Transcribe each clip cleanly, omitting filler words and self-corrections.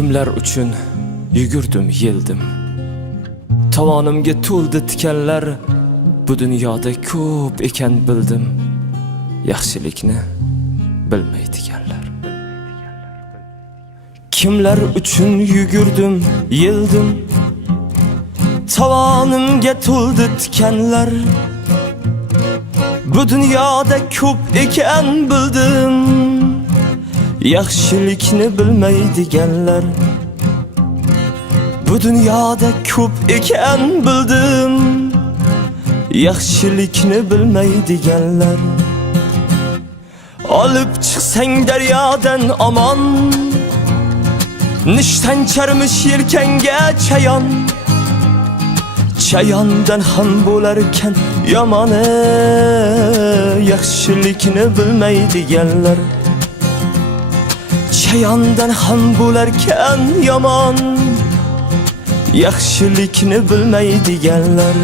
Kimler uchun yugurdim, yeldim. Tovonimga to'ldi tikanlar. Bu dunyoda ko'p ekan bildim. Yaxshilikni bilmaydiganlar. Kimlar uchun yugurdim, yeldim. Tovonimga to'ldi tikanlar. Bu dunyoda ko'p ekan bildim. Yaxshilikni bilmaydiganlar. Bu dunyoda ko'p ekan bildim. Yaxshilikni bilmaydiganlar. Olib chiqsang daryodan omon, nishdan charmish yelkanga chayon. Chayondan ham bo'larkan yomoni, yaxshilikni bilmaydiganlar. Chayondan ham bo'larkan yomon, yaxshilikni bilmaydiganlar.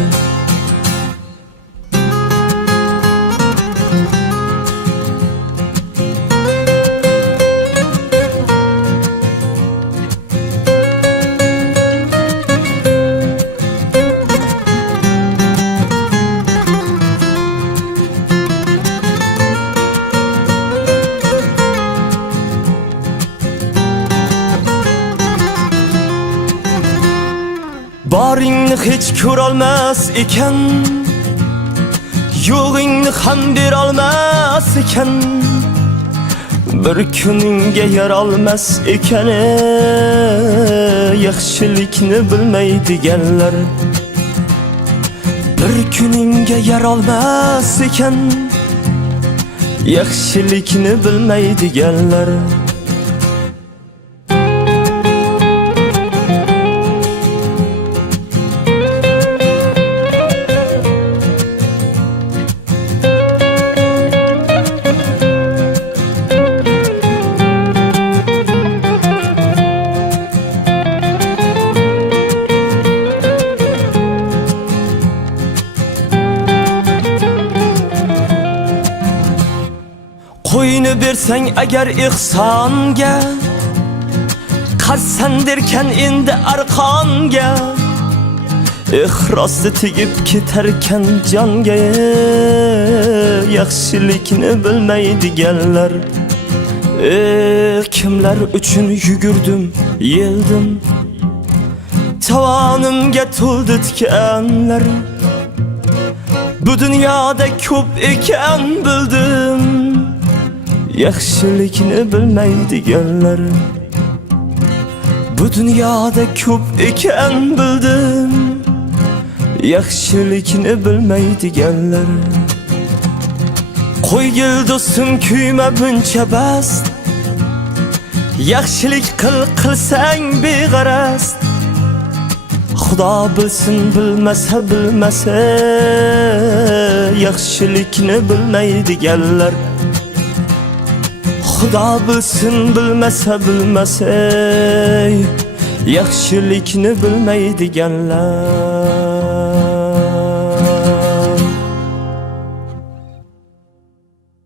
Boringni hech ko'rolmas ekan, yo'g'ingni ham berolmas ekan. Bir kuningga yarolmas ekan, yaxshilikni bilmaydiganlar. Bir kuningga yarolmas ekan, yaxshilikni bilmaydiganlar. Qo'yni bersang agar ihsonga, qassan derkan endi arqonga. Ixrosni tegib ketarkan jonga, yaxshilikni bilmaydiganlar. Kimlar uchun yugurdim, yeldim. Tovonimga to'ldi tikanlar. Bu dunyoda ko'p ekan bildim. Yaxshilikni bilmaydiganlar. Bu dunyoda ko'p ekan bildim. Yaxshilikni bilmaydiganlar. Qo'ygil do'stim, kuyma buncha bas. Yaxshilik qilsang beg'araz. Xudo bilsin, bilmasa bilmasa, yaxshilikni bilmaydiganlar. Xudo bilsin, bilmasa bilmasa, yaxshilikni bilmaydiganlar.